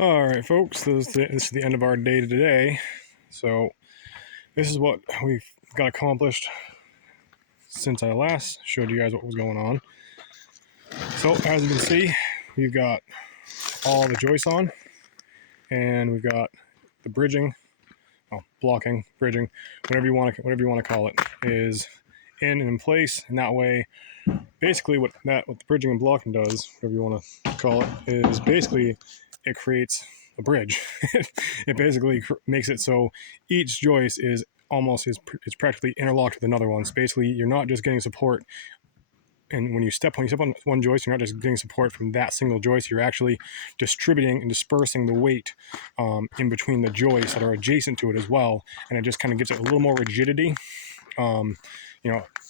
All right, folks, this is the end of our day today. So this is what we've got accomplished since I last showed you guys what was going on. So as you can see, we've got all the joists on, and we've got the bridging, blocking, bridging, whatever you want to call it, is in place. And that way, basically, what the bridging and blocking does, whatever you want to call it, is basically it creates a bridge. It basically makes it so each joist is it's practically interlocked with another one. So basically, you're not just getting support. And when you step on one joist, you're not just getting support from that single joist. You're actually distributing and dispersing the weight in between the joists that are adjacent to it as well. And it just kind of gives it a little more rigidity.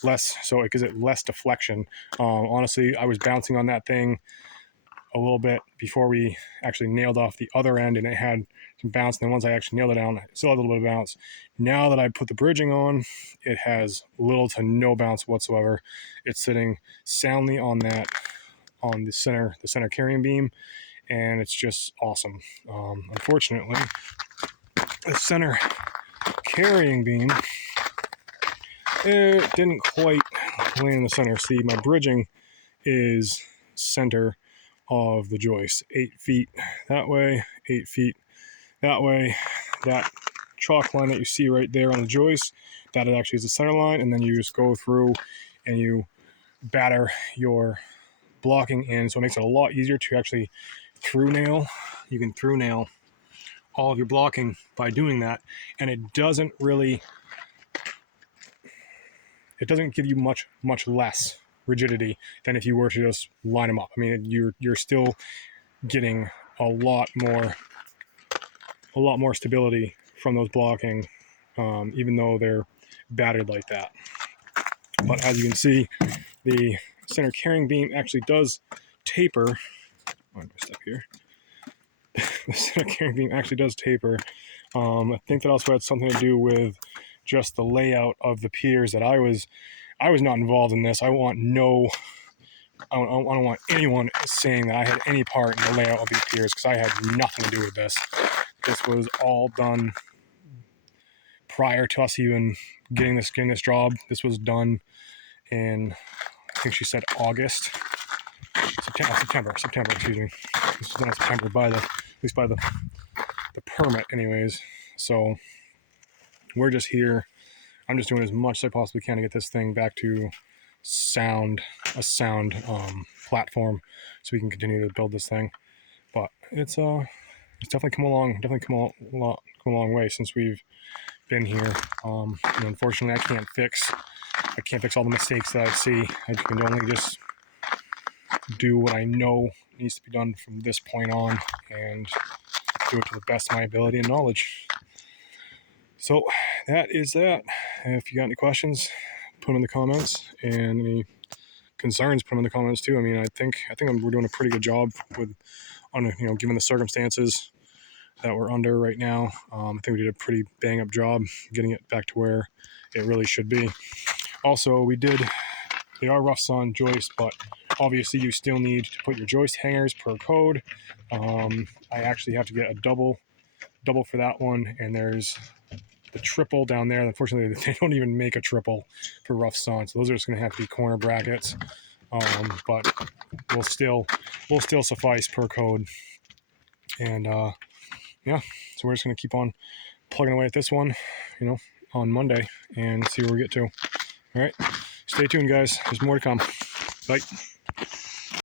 Less, so it gives it less deflection. Honestly, I was bouncing on that thing a little bit before we actually nailed off the other end, and it had some bounce. And then once I actually nailed it down, I still had a little bit of bounce. Now that I put the bridging on, it has little to no bounce whatsoever. It's sitting soundly on the center carrying beam, and it's just awesome. Unfortunately, the center carrying beam, it didn't quite land in the center. See, my bridging is center of the joist, 8 feet that way, 8 feet that way. That chalk line that you see right there on the joist, that actually is the center line, and then you just go through and you batter your blocking in, so it makes it a lot easier to actually through nail. You can through nail all of your blocking by doing that, and it doesn't give you much less rigidity than if you were to just line them up. I mean, you're still getting a lot more stability from those blocking, even though they're battered like that. But as you can see, the center carrying beam actually does taper. I'm step here. The center carrying beam actually does taper. I think that also had something to do with just the layout of the piers that I was not involved in this. I don't want anyone saying that I had any part in the layout of these piers, because I had nothing to do with this. This was all done prior to us even getting this job. This was done in, I think she said September, excuse me. This was done in September at least by the permit anyways. So we're just here. I'm just doing as much as I possibly can to get this thing back to a sound platform, so we can continue to build this thing. But it's definitely come a long way since we've been here. Unfortunately, I can't fix all the mistakes that I see. I can only just do what I know needs to be done from this point on, and do it to the best of my ability and knowledge. So that is that. If you got any questions, put them in the comments, and any concerns, put them in the comments too. I mean, I think we're doing a pretty good job given the circumstances that we're under right now. I think we did a pretty bang up job getting it back to where it really should be. Also, they are rough sawn joists, but obviously you still need to put your joist hangers per code. I actually have to get a double for that one, and there's the triple down there. Unfortunately, they don't even make a triple for rough sawn, so those are just going to have to be corner brackets. But will still suffice per code. And yeah, so we're just going to keep on plugging away at this one, on Monday, and see where we get to. All right, stay tuned, guys. There's more to come. Bye.